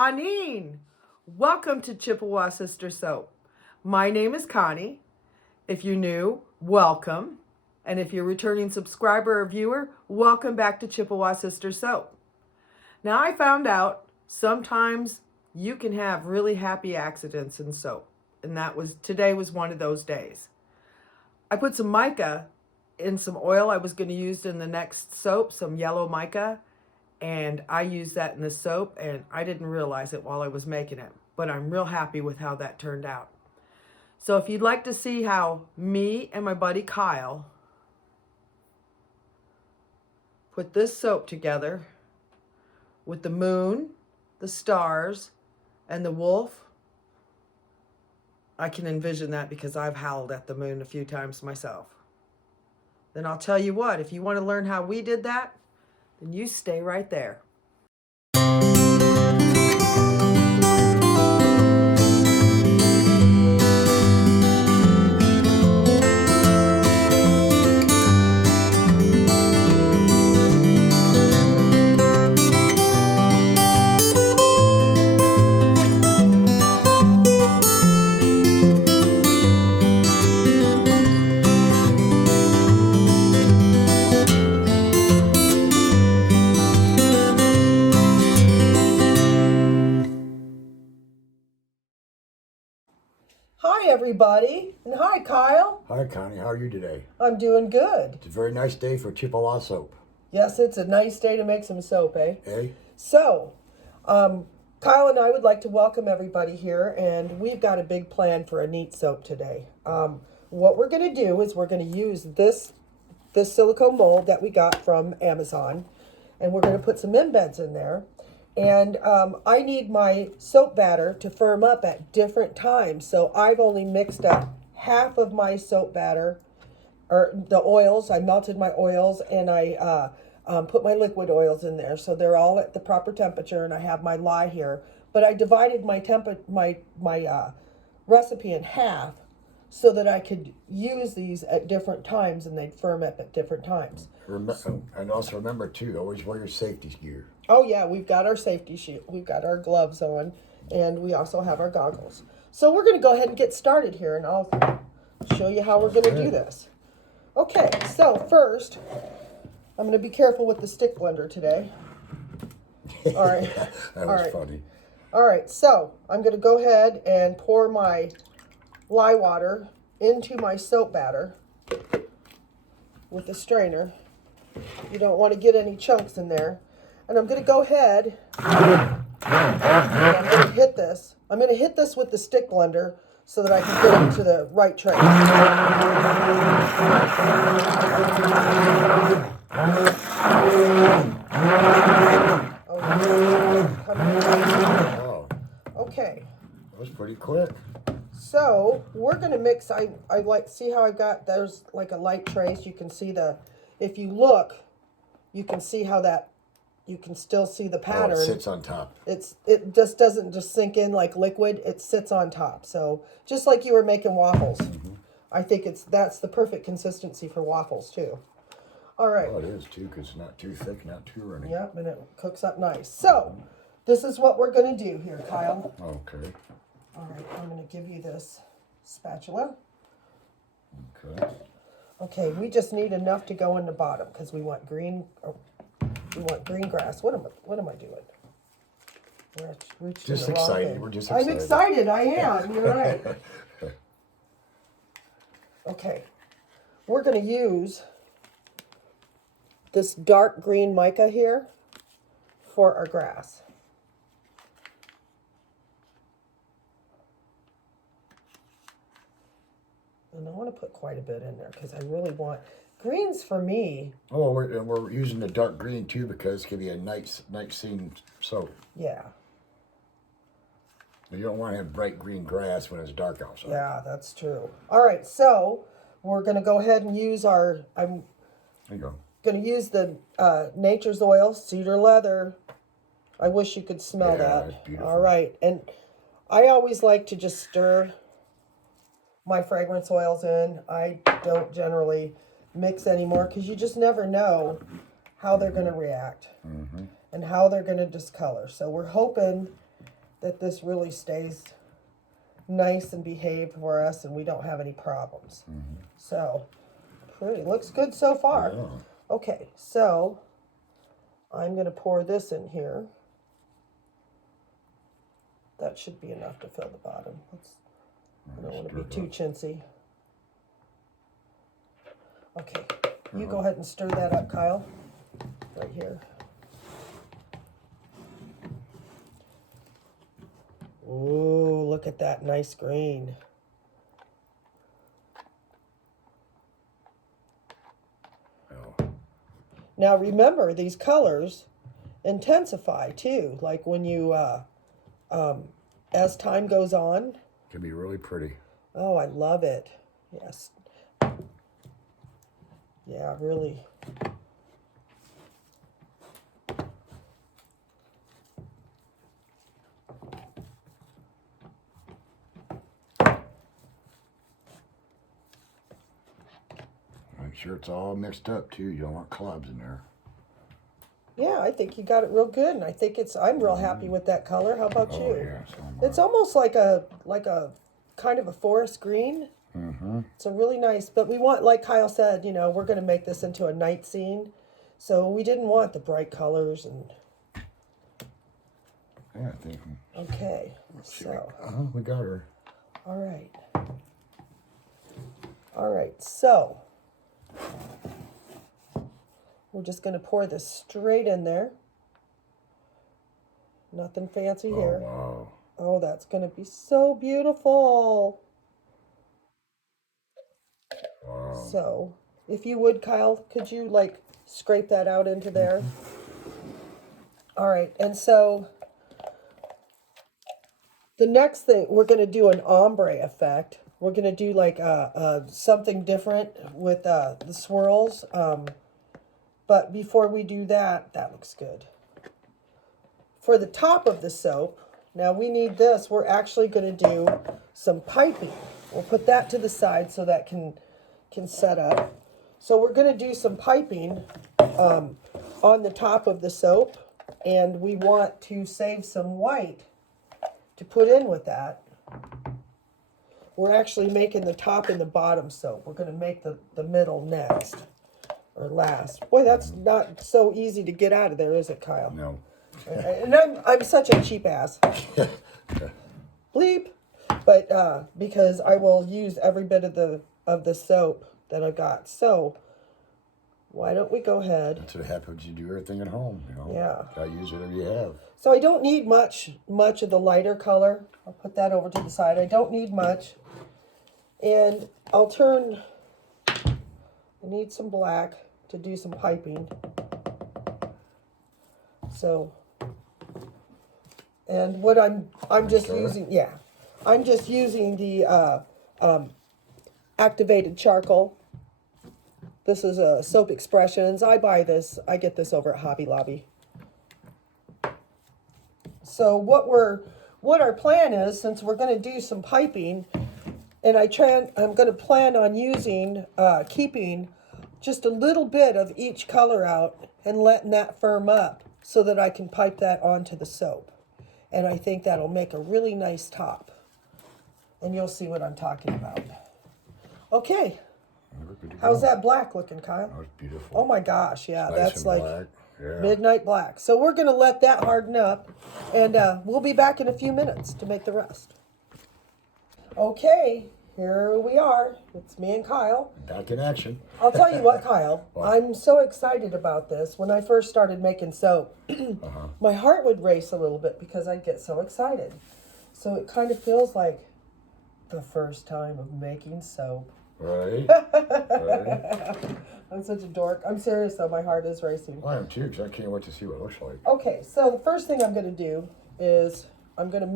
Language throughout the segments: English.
Anine, welcome to Chippewa Sister Soap. My name is Connie. If you're new, welcome. And if you're a returning subscriber or viewer, welcome back to Chippewa Sister Soap. Now I found out sometimes you can have really happy accidents in soap. And today was one of those days. I put some mica in some oil I was going to use in the next soap, some yellow mica. And I used that in the soap, and I didn't realize it while I was making it. But I'm real happy with how that turned out. So if you'd like to see how me and my buddy Kyle put this soap together with the moon, the stars, and the wolf, I can envision that because I've howled at the moon a few times myself. Then I'll tell you what, if you want to learn how we did that, then you stay right there. Hi, everybody. And hi, Kyle. Hi, Connie. How are you today? I'm doing good. It's a very nice day for Chippewa soap. Yes, it's a nice day to make some soap, eh? Eh? So, Kyle and I would like to welcome everybody here, and we've got a big plan for a neat soap today. What we're going to do is we're going to use this silicone mold that we got from Amazon, and we're going to put some embeds in there. And I need my soap batter to firm up at different times. So I've only mixed up half of my soap batter, or the oils. I melted my oils, and I put my liquid oils in there. So they're all at the proper temperature, and I have my lye here. But I divided my recipe in half so that I could use these at different times, and they'd firm up at different times. And also remember, too, always wear your safety gear. Oh, yeah, we've got our safety shoe. We've got our gloves on, and we also have our goggles. So we're going to go ahead and get started here, and I'll show you how we're going to do this. Okay, so first, I'm going to be careful with the stick blender today. All right. That was funny. All right, so I'm going to go ahead and pour my lye water into my soap batter with the strainer. You don't want to get any chunks in there. And I'm going to go ahead and I'm going to hit this. I'm going to hit this with the stick blender so that I can get it to the right tray. Okay. That was pretty quick. So we're going to mix. I like, see how I've got, there's like a light trace. You can see if you look, you can see how that, you can still see the pattern. Oh, it sits on top. It just doesn't just sink in like liquid. It sits on top. So just like you were making waffles, I think that's the perfect consistency for waffles too. All right. Oh, it is too, because it's not too thick, not too runny. Yep, and it cooks up nice. So this is what we're going to do here, Kyle. Okay. All right, I'm going to give you this spatula. Okay. Okay, we just need enough to go in the bottom because we want green. We want green grass. What am I doing? Just excited. We're just excited. I'm excited. I am. You're right. Okay. We're going to use this dark green mica here for our grass. And I want to put quite a bit in there because I really want greens for me. Oh, we're using the dark green too because it's gonna be a nice scene soap. Yeah. You don't want to have bright green grass when it's dark outside. Yeah, that's true. All right, so we're going to go ahead and use I'm there you go. going to use the Nature's Oil, cedar leather. I wish you could smell that. That's beautiful. All right, and I always like to just stir my fragrance oils in. I don't generally mix anymore because you just never know how they're going to react and how they're going to discolor. So we're hoping that this really stays nice and behaved for us and we don't have any problems. So, pretty. Looks good so far. Yeah. Okay, so I'm going to pour this in here. That should be enough to fill the bottom. I don't want to be too chintzy. Okay, you go ahead and stir that up, Kyle. Right here. Ooh, look at that nice green. Oh. Now remember, these colors intensify too. Like when you, as time goes on. Can be really pretty. Oh, I love it. Yes. Yeah, really. Make sure it's all mixed up too. You don't want cobs in there. Yeah, I think you got it real good, and I think I'm real happy with that color. How about you? Yeah, so am I. It's almost like a kind of a forest green. It's a really nice, but we want, like Kyle said, you know, we're going to make this into a night scene, so we didn't want the bright colors and. Yeah, I think. Okay, so. We got her. All right. All right, so we're just going to pour this straight in there. Nothing fancy here. Wow. Oh, that's going to be so beautiful. Wow. So, if you would, Kyle, could you like scrape that out into there? All right, and so the next thing, we're going to do an ombre effect. We're going to do like something different with the swirls. But before we do that, that looks good. For the top of the soap, now we need this. We're actually going to do some piping. We'll put that to the side so that can set up. So we're going to do some piping on the top of the soap. And we want to save some white to put in with that. We're actually making the top and the bottom soap. We're going to make the middle next. Or last. Boy, that's not so easy to get out of there, is it, Kyle? No. And I'm such a cheap ass. Bleep. But because I will use every bit of the soap that I got. So why don't we go ahead? That's what happens. You do everything at home, you know. Yeah. Gotta use whatever you have. So I don't need much of the lighter color. I'll put that over to the side. I don't need much. And I'll turn, I need some black to do some piping. So, and what I'm just using, yeah, I'm just using the activated charcoal. This is a Soap Expressions. I get this over at Hobby Lobby. So what our plan is, since we're going to do some piping, and I'm going to plan on using, keeping just a little bit of each color out and letting that firm up so that I can pipe that onto the soap. And I think that'll make a really nice top. And you'll see what I'm talking about. Okay. How's that black looking, Kyle? That was beautiful. Oh my gosh, yeah, Nice that's and like black. Yeah. midnight black. So we're going to let that harden up, and we'll be back in a few minutes to make the rest. Okay, here we are. It's me and Kyle. Back in action. I'll tell you what, Kyle. What? I'm so excited about this. When I first started making soap, my heart would race a little bit because I'd get so excited. So it kind of feels like the first time of making soap. Right. Right. I'm such a dork. I'm serious though, my heart is racing. I am too, because I can't wait to see what it looks like. Okay, so the first thing I'm going to do is I'm going to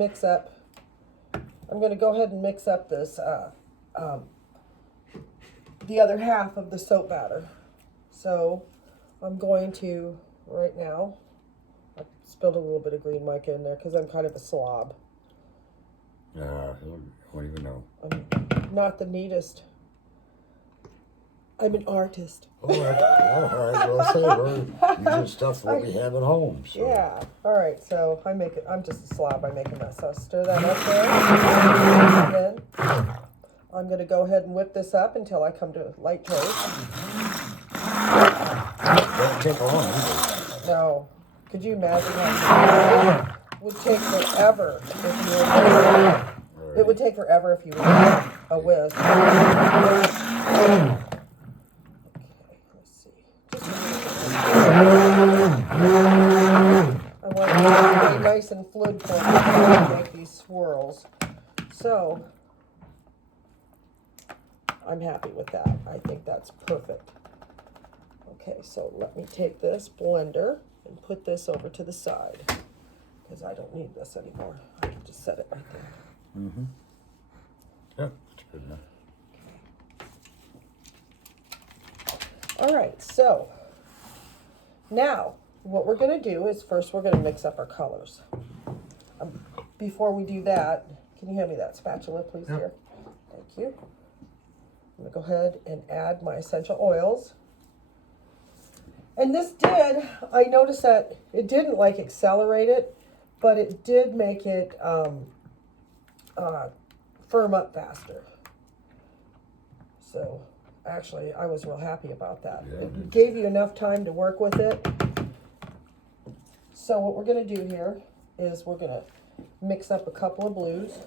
go ahead and mix up this, the other half of the soap batter. So I'm going to, right now, I spilled a little bit of green mica in there because I'm kind of a slob. Yeah, I don't even know. I'm not the neatest. I'm an artist. All right. Well, say we're using stuff that we have at home. So. Yeah. All right. So I'm just a slob. I make a mess. So I'll stir that up there. And then I'm going to go ahead and whip this up until I come to light toast. Don't take long either. No. Could you imagine how it would take forever if you were it would take forever if you were a whisk. Okay, let's see. I want it to stay nice and fluid for me to make these swirls. So I'm happy with that. I think that's perfect. Okay, so let me take this blender and put this over to the side because I don't need this anymore. I can just set it right there. Mm-hmm. Yeah, that's good enough. All right, so now what we're going to do is first we're going to mix up our colors. Before we do that, can you hand me that spatula, please, Yep. here? Thank you. I'm going to go ahead and add my essential oils. And this I noticed that it didn't like accelerate it, but it did make it firm up faster. So actually, I was real happy about that. Yeah, It gave you enough time to work with it. So what we're going to do here is we're going to mix up a couple of blues.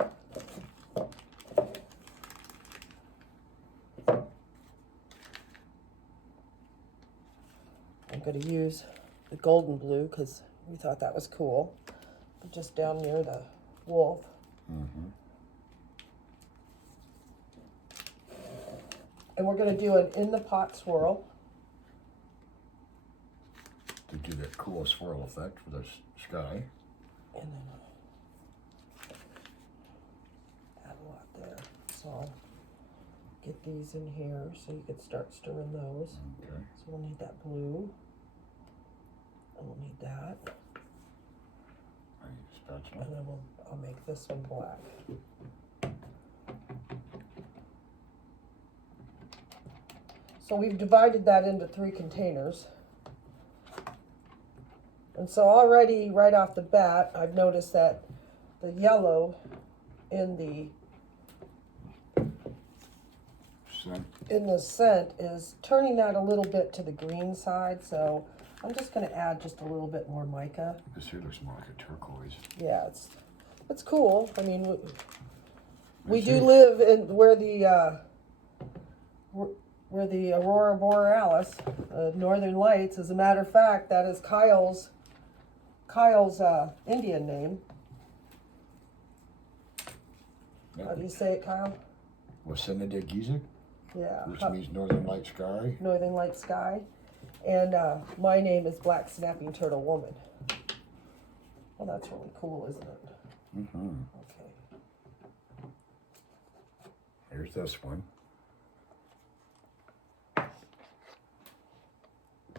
I'm going to use the golden blue because we thought that was cool. Just down near the wolf. Mm-hmm. And we're going to do an in the pot swirl. To do that cool swirl effect for the sky. And then add a lot there. So I'll get these in here so you can start stirring those. Okay. So we'll need that blue. And we'll need that. I need a spatula. And then I'll make this one black. So we've divided that into 3 containers. And so already right off the bat, I've noticed that the yellow in the scent is turning that a little bit to the green side. So I'm just going to add just a little bit more mica. This here looks more like a turquoise. Yeah, it's cool. I mean, we do live in where the Aurora Borealis, Northern Lights. As a matter of fact, that is Kyle's Indian name. Yep. How do you say it, Kyle? Wasinada Giza, Yeah. which means Northern Light Sky. Northern Light Sky. And my name is Black Snapping Turtle Woman. Well, that's really cool, isn't it? Mm-hmm. Okay. Here's this one.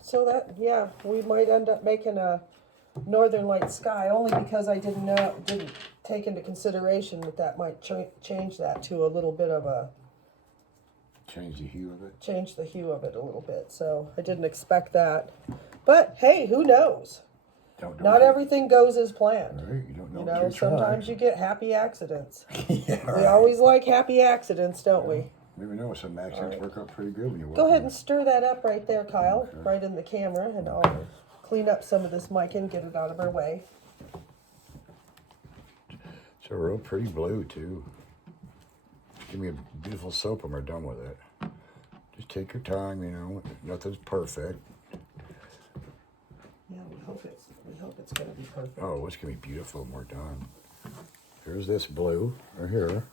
So that, yeah, we might end up making a Northern Light Sky only because I didn't take into consideration that might change that to a little bit of a Change the hue of it. change the hue of it a little bit. So I didn't expect that. But hey, who knows? Not everything goes as planned. Right, you don't know. You know, sometimes you get happy accidents. Yeah, We always like happy accidents, don't we? Maybe know some accents work out pretty good when you work. Go ahead and stir that up right there, Kyle, Okay. right in the camera, and I'll clean up some of this mica and get it out of our way. It's a real pretty blue too. Give me a beautiful soap and we're done with it. Just take your time, you know. Nothing's perfect. Yeah, we hope it's gonna be perfect. Oh, it's gonna be beautiful when we're done. Here's this blue right here.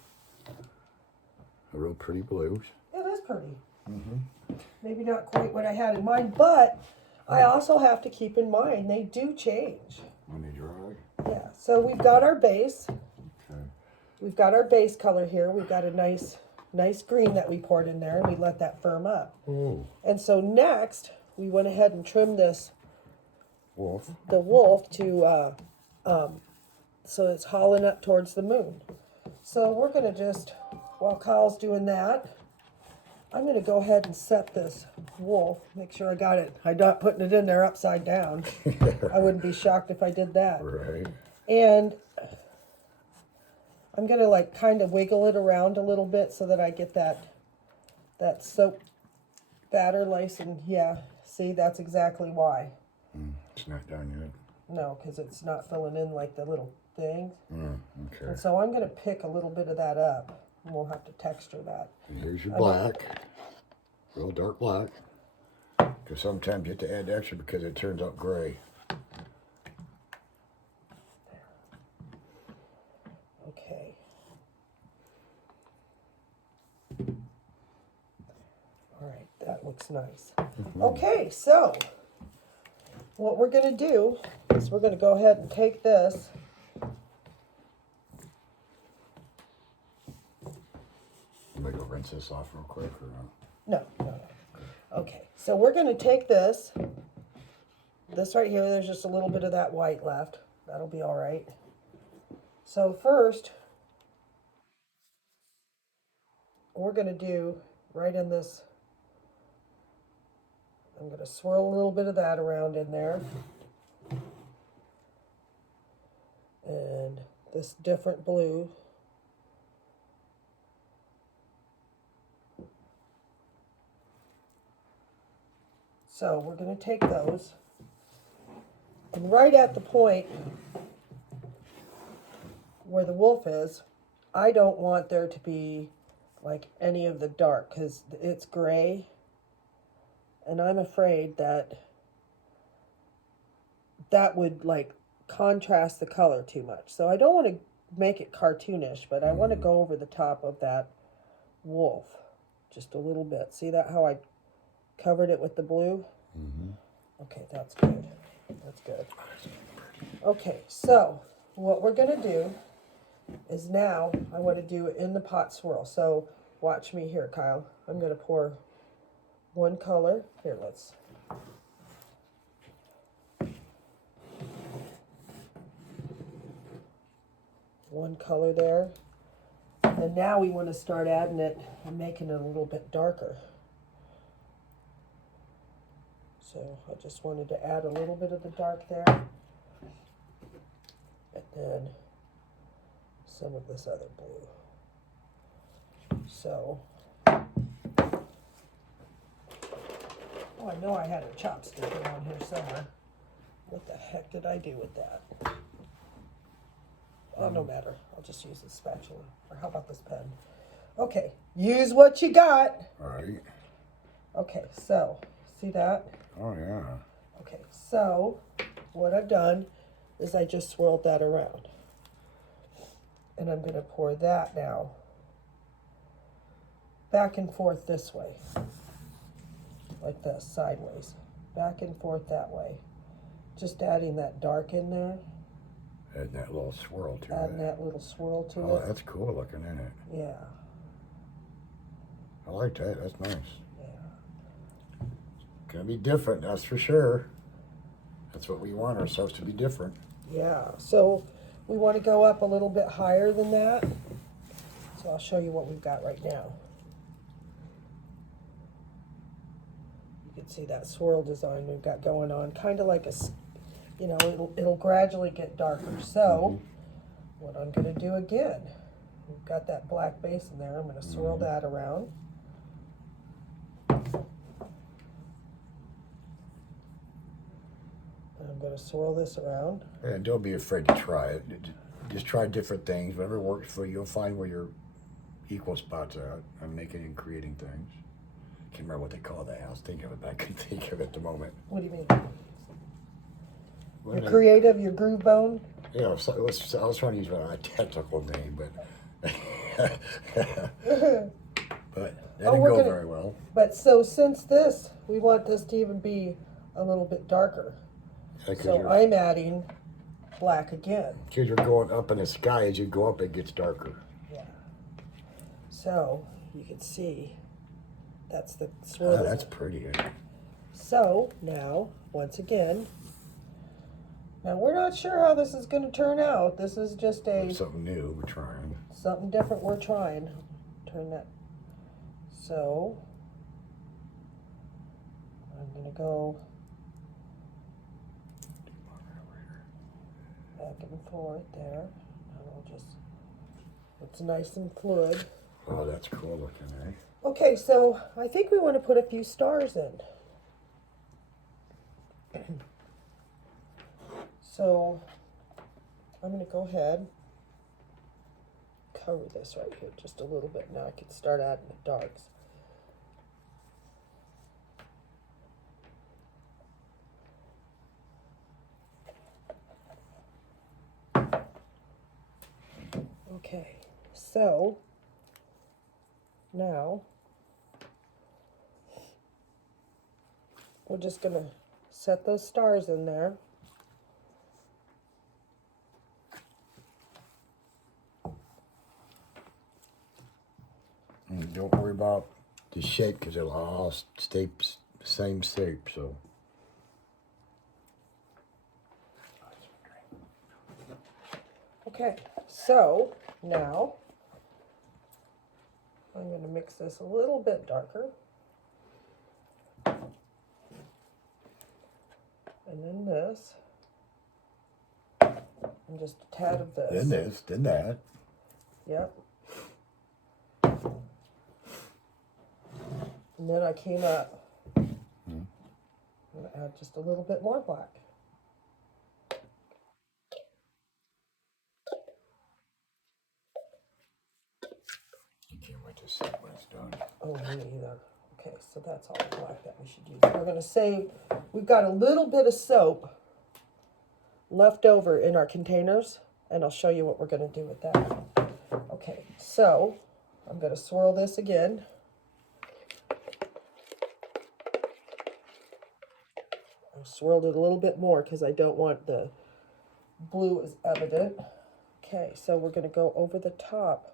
A real pretty blue. It is pretty. Mm-hmm. Maybe not quite what I had in mind, but I also have to keep in mind they do change. When they dry. Yeah, so we've got our base. Okay. We've got our base color here. We've got a nice green that we poured in there, and we let that firm up. Oh, And so next, we went ahead and trimmed the wolf to so it's hauling up towards the moon. So we're gonna just, while Kyle's doing that, I'm going to go ahead and set this wolf. Make sure I got it. I'm not putting it in there upside down. I wouldn't be shocked if I did that. Right. And I'm going to like kind of wiggle it around a little bit so that I get that soap batter lace. And yeah, see, that's exactly why. It's not done yet. No, because it's not filling in like the little things. Okay. And so I'm going to pick a little bit of that up. And we'll have to texture that. And here's your black. Real dark black. Because sometimes you have to add extra because it turns out gray. Okay. All right, that looks nice. Okay, so what we're going to do is we're going to go ahead and take this. I'm going to go rinse this off real quick or no? No. Okay, so we're going to take this right here. There's just a little bit of that white left. That'll be all right. So first, we're going to do right in this, I'm going to swirl a little bit of that around in there. And this different blue. So we're going to take those, and right at the point where the wolf is, I don't want there to be like any of the dark because it's gray, and I'm afraid that that would like contrast the color too much. So I don't want to make it cartoonish, but I want to go over the top of that wolf just a little bit. See that how I covered it with the blue? Okay, that's good. That's good. Okay, so what we're going to do is now I want to do it in the pot swirl. So watch me here, Kyle. I'm going to pour one color. Here, let's. One color there. And now we want to start adding it and making it a little bit darker. So I just wanted to add a little bit of the dark there. And then some of this other blue. So, oh, I know I had a chopstick around here somewhere. What the heck did I do with that? Oh, no matter. I'll just use the spatula. Or how about this pen? Okay, use what you got. All right. Okay, so, see that? Oh, yeah. Okay, so what I've done is I just swirled that around. And I'm going to pour that now back and forth this way. Like this, sideways. Back and forth that way. Just adding that dark in there. Add that little swirl to it. Adding that little swirl to it. Oh, that's cool looking, isn't it? Yeah. I like that. That's nice. Yeah. Gonna be different, that's for sure. That's what we want ourselves to be different. Yeah, so we want to go up a little bit higher than that. So I'll show you what we've got right now. You can see that swirl design we've got going on, kind of like a, you know, it'll gradually get darker. So what I'm going to do again, we've got that black base in there. I'm going to swirl that around. I'm going to swirl this around. And don't be afraid to try it. Just try different things. Whatever works for you, you'll find where your equal spots are at making and creating things. Can't remember what they call that. I was thinking of it, but I couldn't think of it at the moment. What do you mean? Your creative, your groove bone? Yeah, I was trying to use a technical name, but but that didn't go very well. But so since this, we want this to even be a little bit darker. So I'm adding black again. Because you're going up in the sky, as you go up, it gets darker. Yeah. So you can see that's the swirl. Oh, that's pretty. So now, once again, now we're not sure how this is going to turn out. This is just something new we're trying. Something different we're trying. Turn that. So I'm going to go back and forth there. And I'll just, it's nice and fluid. Oh, that's cool looking, eh? Okay, so I think we want to put a few stars in. So I'm going to go ahead, cover this right here just a little bit. Now I can start adding the darks. Okay, so now we're just going to set those stars in there. And don't worry about the shape because it'll all stay the same shape. So. Okay, so now I'm going to mix this a little bit darker. And then this. And just a tad of this. Then this, then that. Yep. And then I came up and add just a little bit more black. You can't wait to see when it's done. Oh, me either. Okay, so that's all the black that we should use. We're going to save, we've got a little bit of soap left over in our containers, and I'll show you what we're going to do with that. Okay, so I'm going to swirl this again. I swirled it a little bit more because I don't want the blue as evident. Okay, so we're going to go over the top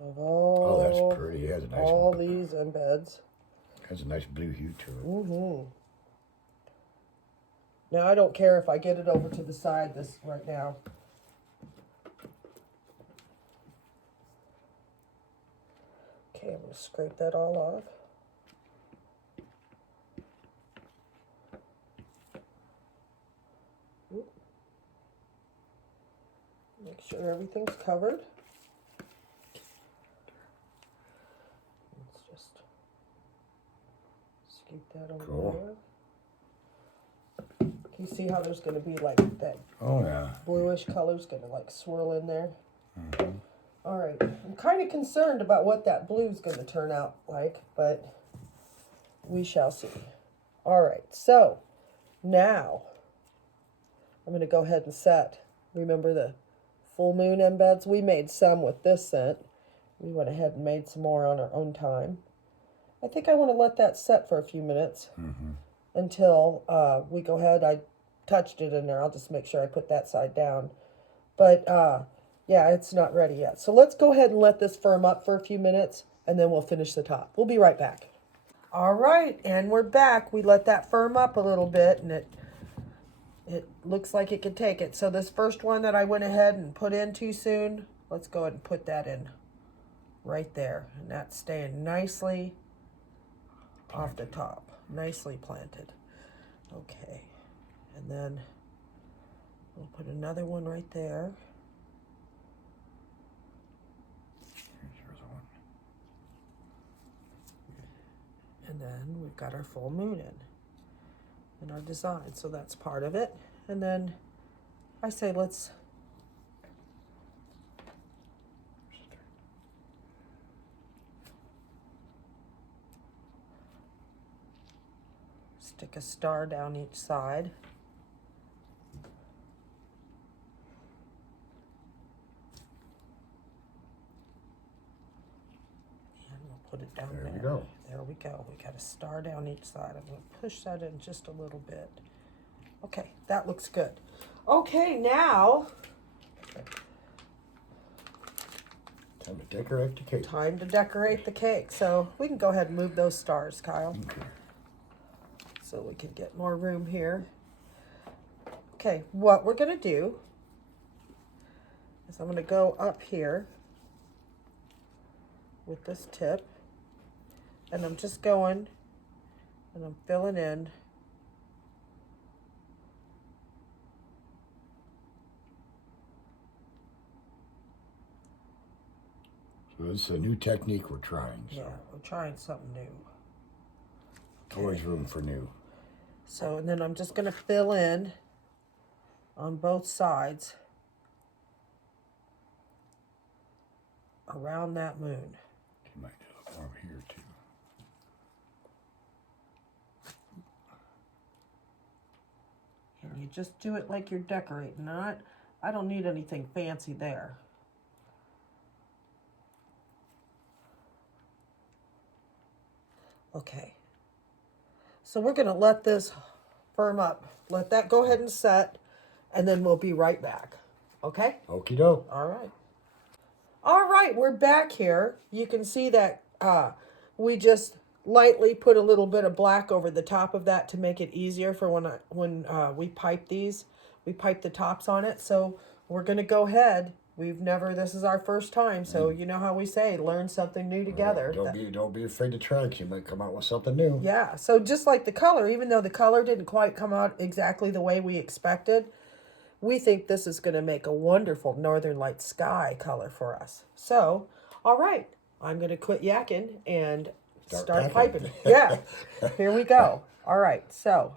of Oh, that's pretty. It has a nice, all these embeds. has a nice blue hue to it. Mm-hmm. Now I don't care if I get it over to the side this right now. Okay, I'm going to scrape that all off. Make sure everything's covered. Let's just scoop that over Cool. there. Can you see how there's going to be like that Oh, yeah. bluish color's going to like swirl in there? Mm-hmm. All right, I'm kind of concerned about what that blue's going to turn out like, but we shall see. All right, so now I'm going to go ahead and set. Remember the full moon embeds? We made some with this scent. We went ahead and made some more on our own time. I think I want to let that set for a few minutes until we go ahead. I touched it in there. I'll just make sure I put that side down. But yeah, it's not ready yet. So let's go ahead and let this firm up for a few minutes, and then we'll finish the top. We'll be right back. All right, and we're back. We let that firm up a little bit, and it looks like it could take it. So this first one that I went ahead and put in too soon, let's go ahead and put that in right there. And that's staying nicely off the top, nicely planted. Okay, and then we'll put another one right there. And then we've got our full moon in our design. So that's part of it. And then I say let's stick a star down each side. And we'll put it down there. There we go. There we go. We got a star down each side. I'm going to push that in just a little bit. Okay, that looks good. Okay, now Time to decorate the cake. time to decorate the cake. So we can go ahead and move those stars, Kyle. Okay. So we can get more room here. Okay, what we're going to do is I'm going to go up here with this tip. And I'm just going and I'm filling in. So this is a new technique we're trying. So. Yeah, we're trying something new. Always room for new. So, and then I'm just going to fill in on both sides around that moon. You might do it more over here too. And you just do it like you're decorating. I don't need anything fancy there. Okay. So we're going to let this firm up. Let that go ahead and set, and then we'll be right back. Okay? Okie doke. All right. All right, we're back here. You can see that we just lightly put a little bit of black over the top of that to make it easier for when we pipe these. We pipe the tops on it. So we're going to go ahead. This is our first time, so you know how we say, learn something new together. Don't be afraid to try it. You might come out with something new. Yeah, so just like the color, even though the color didn't quite come out exactly the way we expected, we think this is going to make a wonderful Northern Light sky color for us. So, all right, I'm going to quit yakking and start piping. Yeah, here we go. All right, so.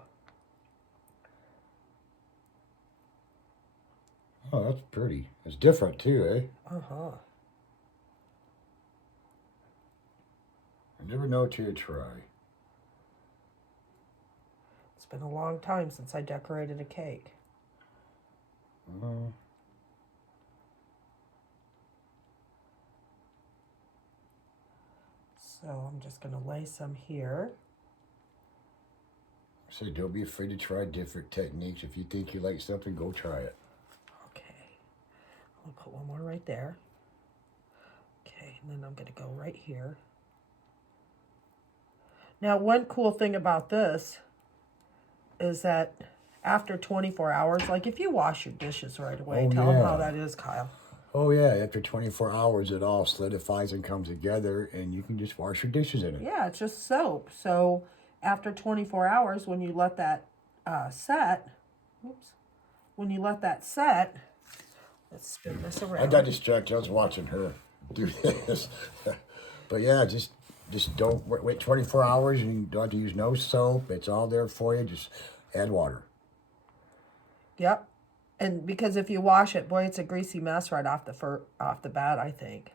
Oh, that's pretty. It's different too, eh? Uh-huh. I never know till you try. It's been a long time since I decorated a cake. So I'm just going to lay some here. So don't be afraid to try different techniques. If you think you like something, go try it. Okay. I'll put one more right there. Okay, and then I'm going to go right here. Now, one cool thing about this is that after 24 hours, like if you wash your dishes right away, tell them how that is, Kyle. Oh, yeah. After 24 hours, it all solidifies and comes together, and you can just wash your dishes in it. Yeah, it's just soap. So after 24 hours, when you let that set, when you let that set, let's spin this around. I got distracted. I was watching her do this. But yeah, just don't wait 24 hours, and you don't have to use no soap. It's all there for you. Just add water. Yep. And because if you wash it, boy, it's a greasy mess right off the bat, I think.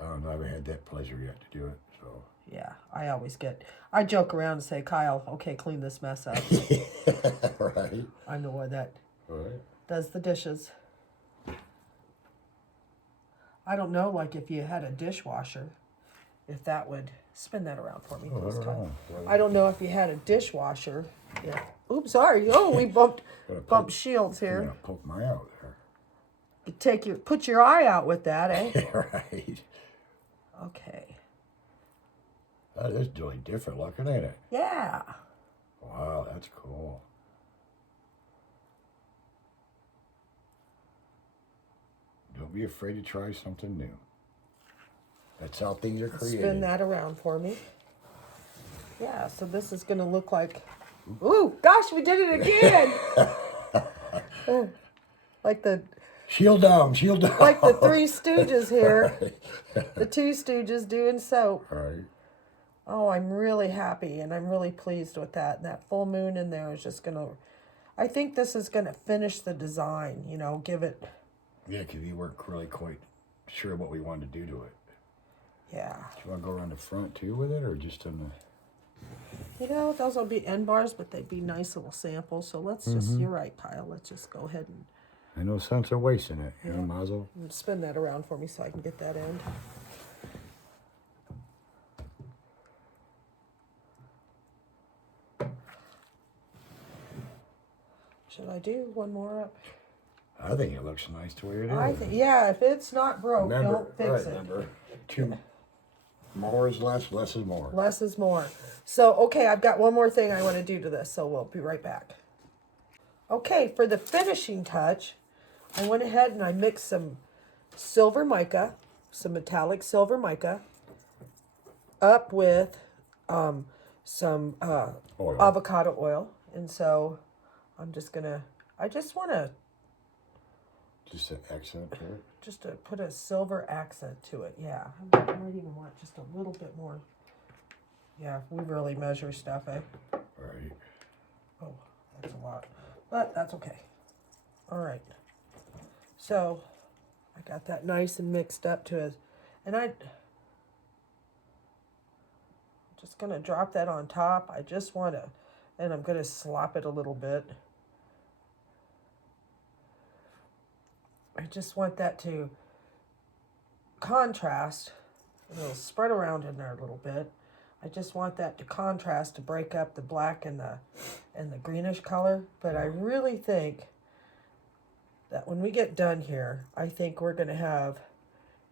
I don't know. I haven't had that pleasure yet to do it. So yeah, I joke around and say, Kyle, okay, clean this mess up. Right. I'm the one that does the dishes. I don't know, like if you had a dishwasher, if that would spin that around for me. I don't know if you had a dishwasher. Yeah. Oops, sorry. Oh, we bumped shields here. I'm gonna poke my eye out there. Put your eye out with that, eh? Right. Okay. That is really different looking, ain't it? Yeah. Wow, that's cool. Don't be afraid to try something new. That's how things are created. Spin that around for me. Yeah, so this is going to look like... Ooh, gosh, we did it again! Like the... Shield down. Like the Three Stooges here. Right. The Two Stooges doing soap. Right. Oh, I'm really happy, and I'm really pleased with that. And that full moon in there is just going to... I think this is going to finish the design, give it... Yeah, because we weren't really quite sure what we wanted to do to it. Yeah. Do you want to go around the front too with it, or just in the... Those will be end bars, but they'd be nice little samples. So let's just, you're right, Kyle. Let's just go ahead and... There's no sense of wasting it, might as well. Spin that around for me so I can get that end. Should I do one more up? I think it looks nice the way it is. Yeah, if it's not broke, don't fix it. Remember, more is less is more. Less is more. So, okay, I've got one more thing I want to do to this, so we'll be right back. Okay, for the finishing touch, I went ahead and I mixed some silver mica, some metallic silver mica, up with some Oil. avocado oil. And so I'm just gonna, I just want to Just an accent to it. just to put a silver accent to it. Yeah, I might even want just a little bit more. Yeah, we really measure stuff, eh? Right. Oh, that's a lot, but that's okay. All right. So I got that nice and mixed up to it, and I'm just gonna drop that on top. I just want to, and I'm gonna slop it a little bit. I just want that to contrast. It'll spread around in there a little bit. I just want that to contrast to break up the black and the greenish color. But I really think that when we get done here, I think we're gonna have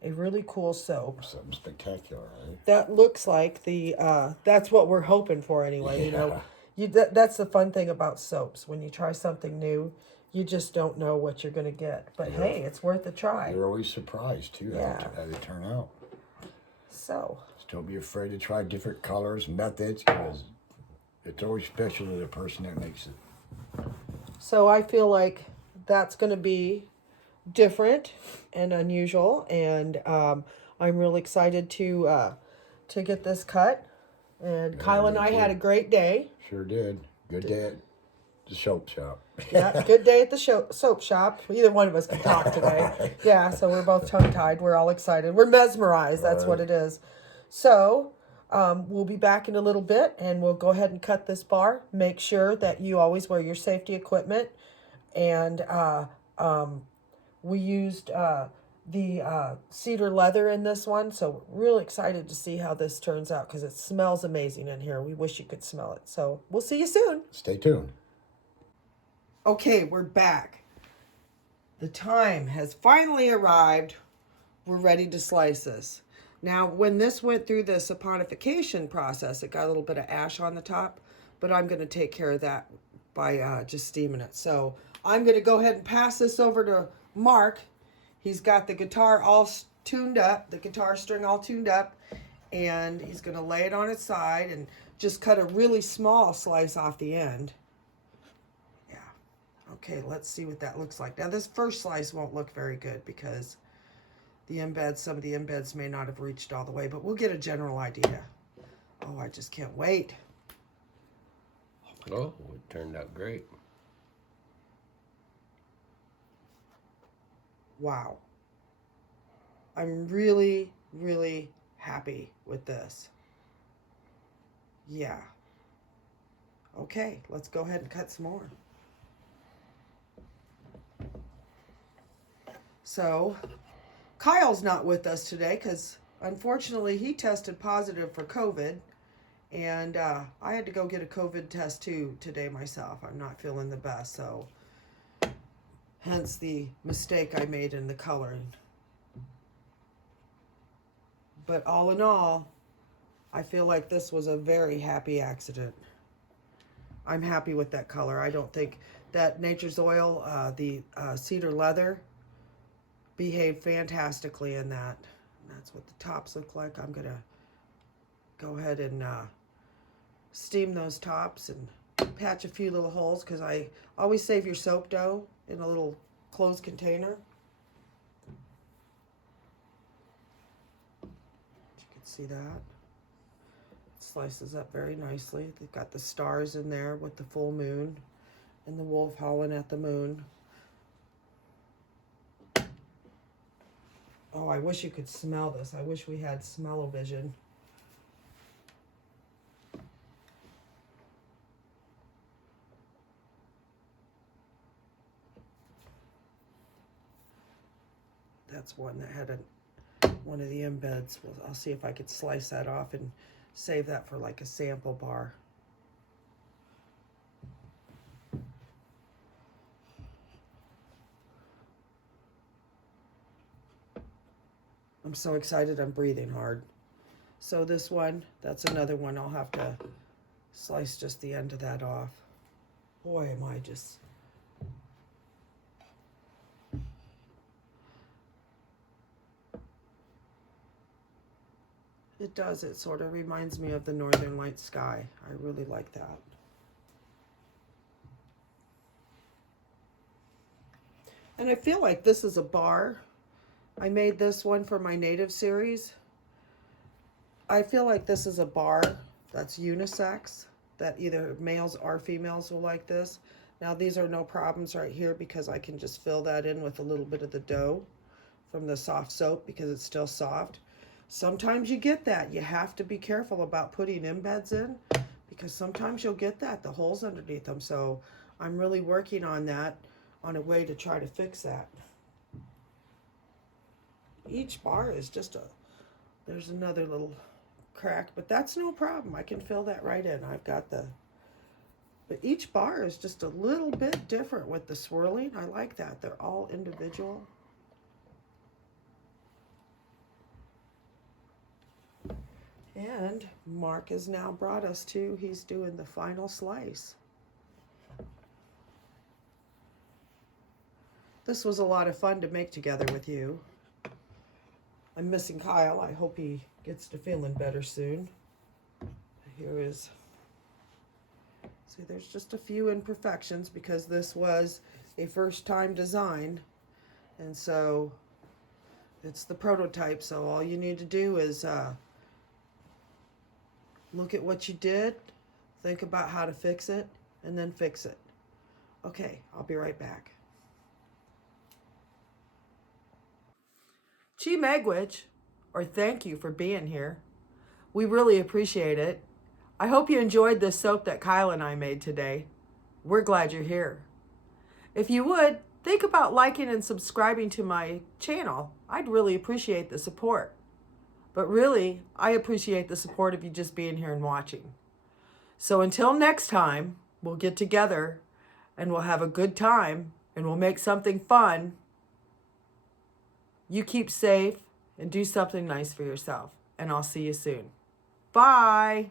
a really cool soap. Something spectacular, right? That looks like the that's what we're hoping for anyway. You know, that's the fun thing about soaps. When you try something new, you just don't know what you're gonna get. But hey, it's worth a try. You're always surprised too how they turn out. So Just don't be afraid to try different colors, methods, because it's always special to the person that makes it. so I feel like that's gonna be different and unusual, and I'm really excited to get this cut. And Kyle and me I too. had a great day. Sure did. Good day at the soap shop. Yeah, good day at the soap shop. Either one of us can talk today. Yeah, so we're both tongue-tied. We're all excited. We're mesmerized. That's what it is. So we'll be back in a little bit, and we'll go ahead and cut this bar. Make sure that you always wear your safety equipment. And we used the cedar leather in this one, so really excited to see how this turns out because it smells amazing in here. We wish you could smell it. So we'll see you soon. Stay tuned. Okay, we're back. The time has finally arrived. We're ready to slice this. Now, when this went through the saponification process, it got a little bit of ash on the top, but I'm going to take care of that by just steaming it. So I'm going to go ahead and pass this over to Mark. He's got the guitar all tuned up, the guitar string all tuned up, and he's going to lay it on its side and just cut a really small slice off the end. Okay, let's see what that looks like. Now, this first slice won't look very good because some of the embeds may not have reached all the way, but we'll get a general idea. Oh, I just can't wait. Oh, it turned out great. Wow. I'm really, really happy with this. Yeah. Okay, let's go ahead and cut some more. So, Kyle's not with us today because unfortunately he tested positive for COVID, and I had to go get a COVID test too today myself. I'm not feeling the best, so hence the mistake I made in the coloring. But all in all, I feel like this was a very happy accident. I'm happy with that color. I don't think that Nature's Oil, the cedar leather, behaved fantastically in that. And that's what the tops look like. I'm gonna go ahead and steam those tops and patch a few little holes because I always save your soap dough in a little closed container. You can see that. It slices up very nicely. They've got the stars in there with the full moon and the wolf howling at the moon. Oh, I wish you could smell this. I wish we had smell-o-vision. That's one that had one of the embeds. Well, I'll see if I could slice that off and save that for like a sample bar. I'm so excited I'm breathing hard. So this one, that's another one I'll have to slice just the end of that off. Boy, am I just... It does. It sort of reminds me of the Northern Light sky. I really like that. And I feel like this is a bar. I made this one for my native series. I feel like this is a bar that's unisex, that either males or females will like this. Now these are no problems right here because I can just fill that in with a little bit of the dough from the soft soap because it's still soft. Sometimes you get that. You have to be careful about putting embeds in because sometimes you'll get that, the holes underneath them. So I'm really working on that, on a way to try to fix that. Each bar is just there's another little crack, but that's no problem. I can fill that right in. I've got but each bar is just a little bit different with the swirling. I like that. They're all individual. And Mark has now brought us to, he's doing the final slice. This was a lot of fun to make together with you. I'm missing Kyle. I hope he gets to feeling better soon. Here is, see, there's just a few imperfections because this was a first time design. And so it's the prototype. So all you need to do is look at what you did, think about how to fix it, and then fix it. Okay, I'll be right back. Chi Megwich, or thank you for being here. We really appreciate it. I hope you enjoyed this soap that Kyle and I made today. We're glad you're here. If you would, think about liking and subscribing to my channel. I'd really appreciate the support. But really, I appreciate the support of you just being here and watching. So until next time, we'll get together and we'll have a good time and we'll make something fun. You keep safe and do something nice for yourself. And I'll see you soon. Bye.